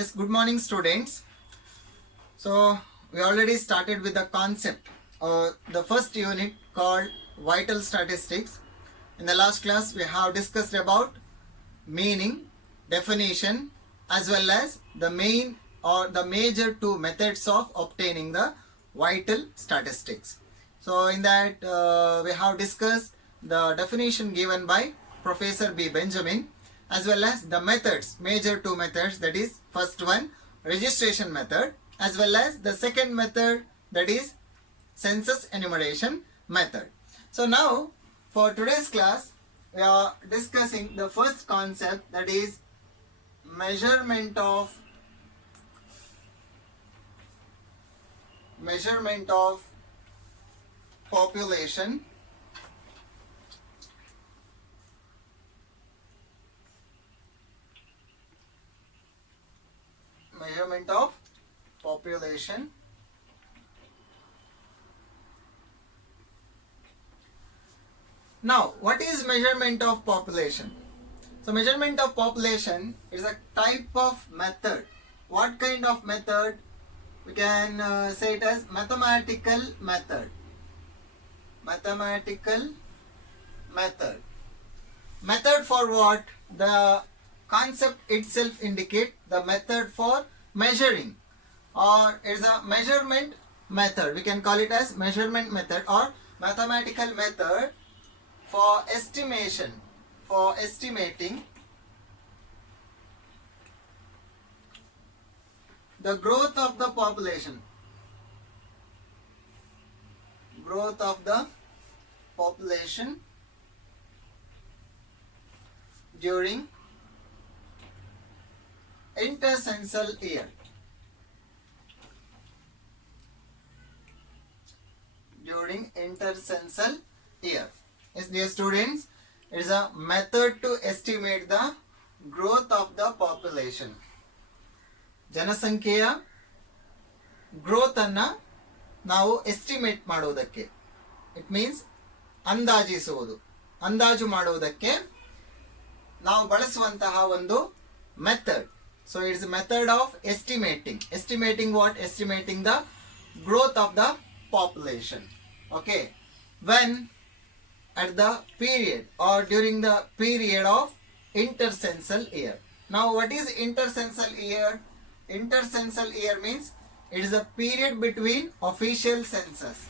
Yes, good morning students. So we already started with the concept the first unit called vital statistics. In the last class we have discussed about meaning, definition as well as the main or the major two methods of obtaining the vital statistics. So in that we have discussed the definition given by Professor B. Benjamin as well as the methods, major two methods, that is first one registration method as well as the second method, that is census enumeration method. So now for today's class we are discussing the first concept, that is measurement of population. Measurement of population. Now, what is measurement of population? So, measurement of population is a type of method. What kind of method? We can say it as mathematical method. Mathematical method. Method for what? The concept itself indicate the method for measuring, or is a measurement method. We can call it as measurement method or mathematical method for estimation, for estimating the growth of the population. Growth of the population during intercensal year. During intercensal year. Yes, dear students, it is a method to estimate the growth of the population. ಜನಸಂಖ್ಯೆಯ growth ಅನ್ನ ನಾವು estimate ಮಾಡುವುದಕ್ಕೆ, it means ಅಂದಾಜಿಸುವುದು, ಅಂದಾಜು ಮಾಡುವುದಕ್ಕೆ ನಾವು ಬಳಸುವಂತಹ ಒಂದು method. So it is a method of estimating. Estimating what? Estimating the growth of the population. Okay. When at the period or during the period of intercensal year. Now what is intercensal year? Intercensal year means it is a period between official census.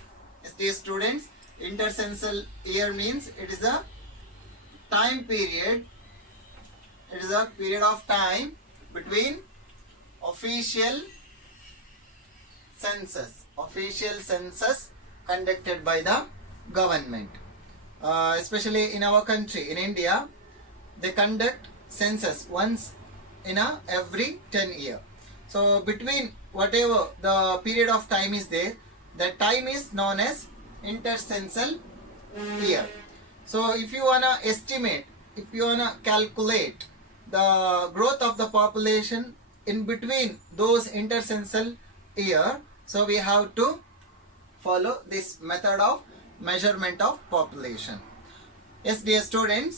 Yes, dear students, intercensal year means it is a time period. It is a period of time between official census conducted by the government. Especially in our country, in India, they conduct census once in every 10 years. So between whatever the period of time is there, that time is known as intercensal year. So if you wanna estimate, if you wanna calculate the growth of the population in between those intercensal year, so we have to follow this method of measurement of population. Yes, dear students,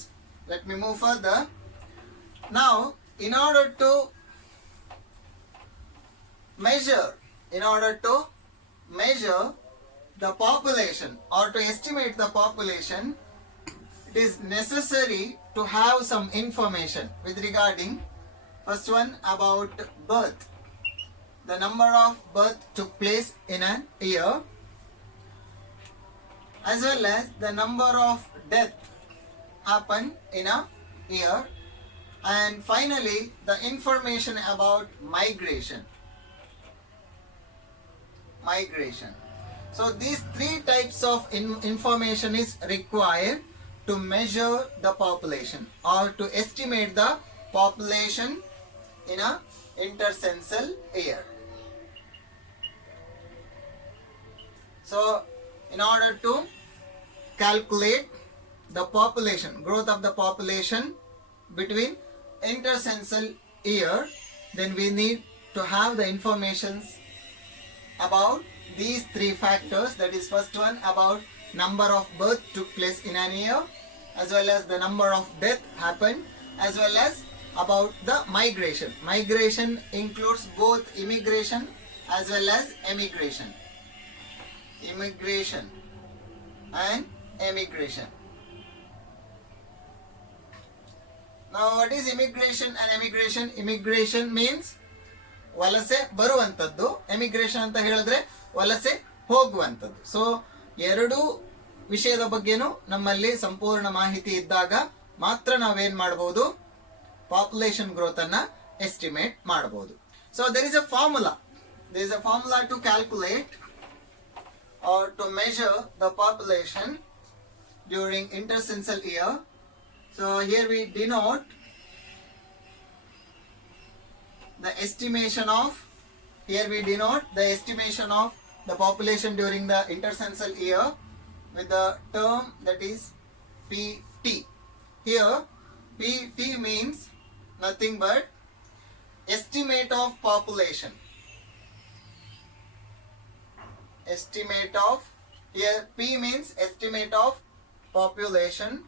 let me move further. Now, in order to measure the population or to estimate the population, it is necessary to have some information with regarding, first one, about birth. The number of birth took place in an year, as well as the number of death happened in a year, and finally the information about migration. So these three types of information is required to measure the population or to estimate the population in a intercensal year. So in order to calculate the population, growth of the population between intercensal year, then we need to have the informations about these three factors. That is, first one, about number of birth took place in an year, as well as the number of death happened, as well as about the migration. Migration includes both immigration as well as emigration. Immigration and emigration. Now what is immigration and emigration? Immigration means ವಲಸೆ ಬರುವಂಥದ್ದು, emigration ಅಂತ ಹೇಳಿದ್ರೆ ವಲಸೆ ಹೋಗುವಂಥದ್ದು. So ಎರಡು ವಿಷಯದ ಬಗ್ಗೆನೂ ನಮ್ಮಲ್ಲಿ ಸಂಪೂರ್ಣ ಮಾಹಿತಿ ಇದ್ದಾಗ ಮಾತ್ರ ನಾವೇನ್ ಮಾಡಬಹುದು, ಪಾಪ್ಯುಲೇಷನ್ ಗ್ರೋತ್ ಅನ್ನ ಎಸ್ಟಿಮೇಟ್ ಮಾಡಬಹುದು. So there is a formula to calculate or to measure the population during intercensal year. So here we denote the estimation of the population during the intercensal year with the term that is PT. Here PT means nothing but estimate of population. Estimate of, here P means estimate of population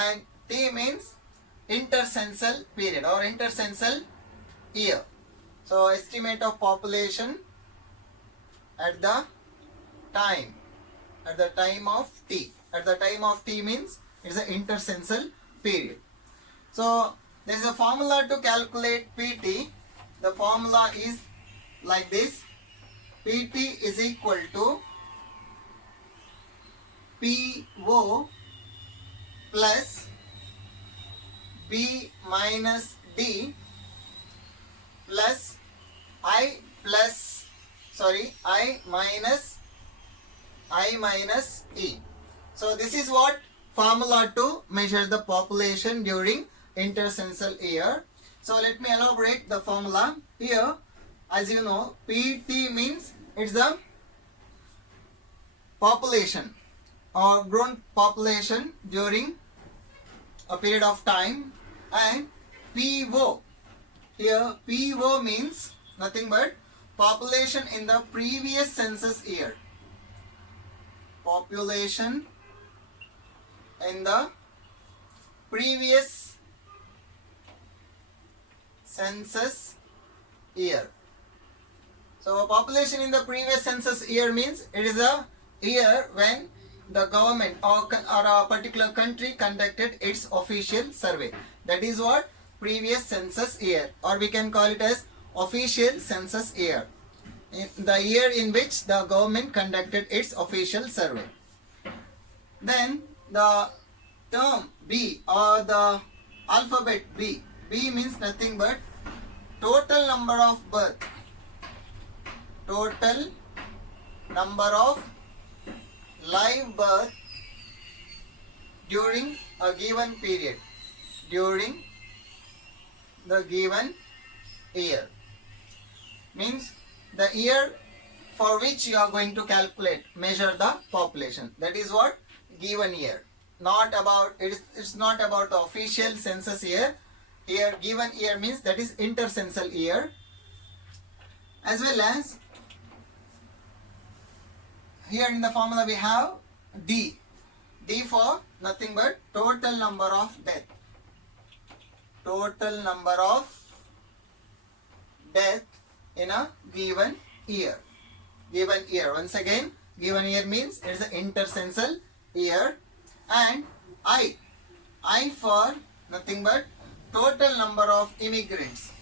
and T means intercensal period or intercensal year. So estimate of population at the time of T. At the time of T means it's an intercensal period. So there is a formula to calculate PT. The formula is like this. PT is equal to PO plus B minus D plus I minus E. So this is what formula to measure the population during intercensal year. So let me elaborate the formula here. As you know, PT means it's the population or grown population during a period of time, and PO, here PO means nothing but population in the previous census year. Population in the previous census year. So population in the previous census year means it is a year when the government or a particular country conducted its official survey. That is what previous census year, or we can call it as official census year. The year in which the government conducted its official survey. Then the term B or the alphabet B means nothing but total number of birth. Total number of live birth during a given period, during the given year. Means the year for which you are going to calculate, measure the population. That is what given year. It's not about the official census year. Here given year means that is intercensal year. As well as here in the formula we have D. D for nothing but total number of death. Total number of death in a given year. Given year. Once again, given year means it is an intercensal year. And I for nothing but total number of immigrants.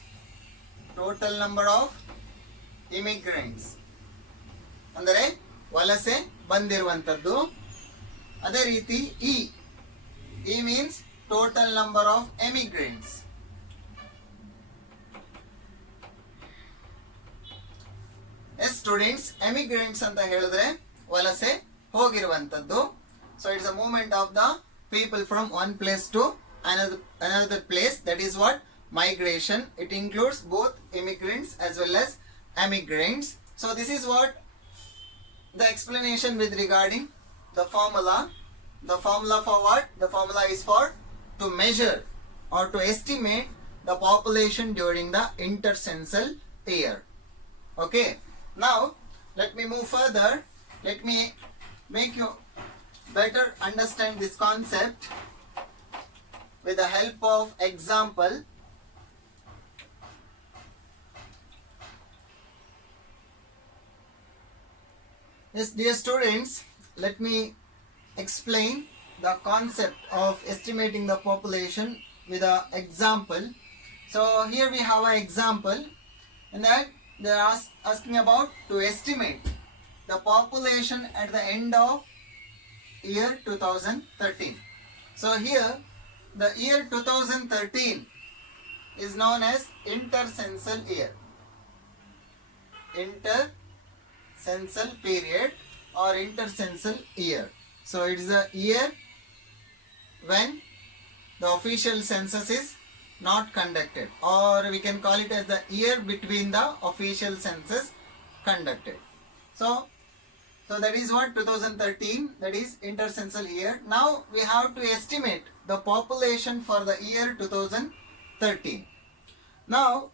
Total number of immigrants. ಅಂದರೆ ವಲಸೆ ಬಂದಿರುವಂಥದ್ದು. ಅದೇ ರೀತಿ E means total number of emigrants. Yes students, emigrants ಅಂತ ಹೇಳಿದ್ರೆ ವಲಸೆ ಹೋಗಿರುವಂಥದ್ದು. So it's a movement of the people from one place to another place. That is what migration. It includes both immigrants as well as emigrants. So this is what the explanation with regarding the formula. The formula for what? The formula is for to measure or to estimate the population during the intercensal year. Okay. Now let me move further. Let me make you better understand this concept. with the help of example. Yes, dear students, let me explain the concept of estimating the population with an example. So here we have an example, in that they are asking about to estimate the population at the end of year 2013. So here the year 2013 is known as intercensal year, intercensal period or intercensal year. So it is a year when the official census is not conducted, or we can call it as the year between the official census conducted. So that is what 2013, that is intercensal year. Now we have to estimate the population for the year 2013. Now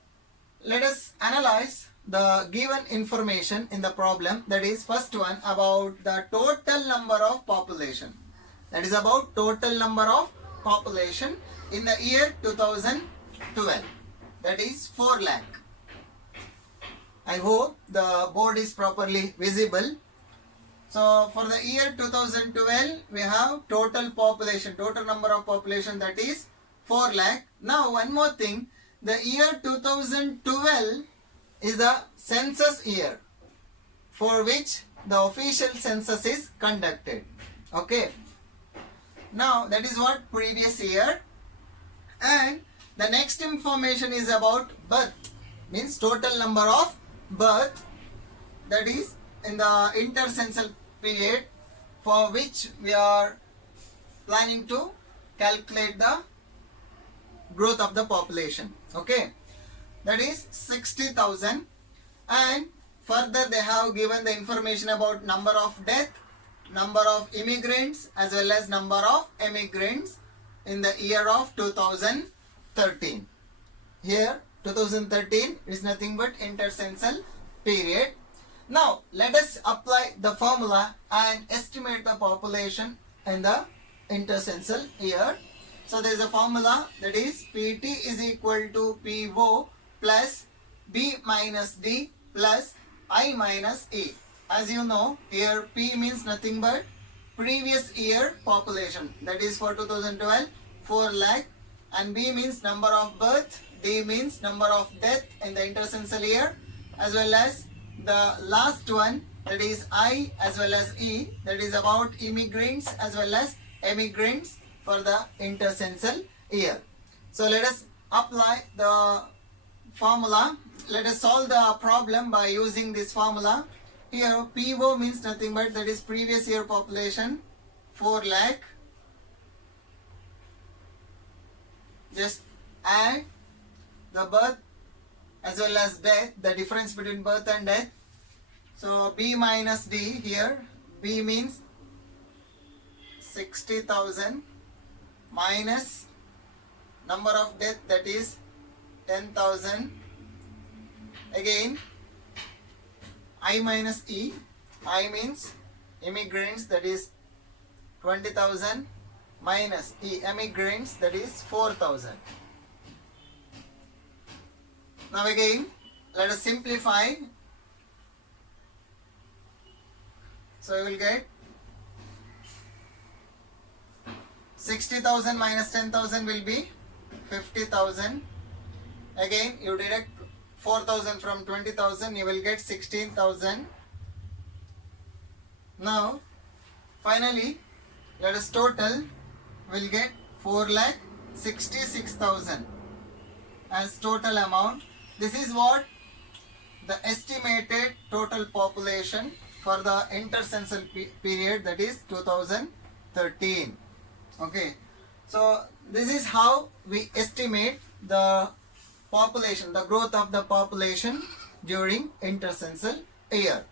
let us analyze the given information in the problem. That is, first one about the total number of population. That is about total number of population in the year 2012. That is 4 lakh. I hope the board is properly visible. So for the year 2012, we have total population, total number of population, that is 4 lakh. Now one more thing, the year 2012 is the census year for which the official census is conducted. Okay. Now that is what previous year. And the next information is about birth, means total number of birth, that is in the intercensal period for which we are planning to calculate the growth of the population. Okay, that is 60,000. And further they have given the information about number of death, number of immigrants, as well as number of emigrants in the year of 2013. Here 2013 is nothing but intercensal period. Now let us apply the formula and estimate the population in the intercensal year. So there is a formula, that is PT is equal to PO plus B minus D plus I minus E. As you know, here P means nothing but previous year population, that is for 2012 4 lakh, and B means number of birth, D means number of death in the intercensal year, as well as the last one, that is I as well as E, that is about immigrants as well as emigrants for the intercensal year. So let us apply the formula. Let us solve the problem by using this formula. Here PO means nothing but, that is previous year population 4 lakh. Just add the birth as well as death, the difference between birth and death. So B minus D, here B means 60,000 minus number of death, that is 10,000. Again I minus E, I means immigrants, that is 20,000 minus E emigrants, that is 4,000. Now again let us simplify. So we will get 60,000 minus 10,000 will be 50,000. Again you deduct 4,000 from 20,000, you will get 16,000. Now finally let us total, will get 4,66,000 as total amount. This is what the estimated total population for the intercensal period, that is 2013. Okay, so this is how we estimate the population, the growth of the population during intercensal year.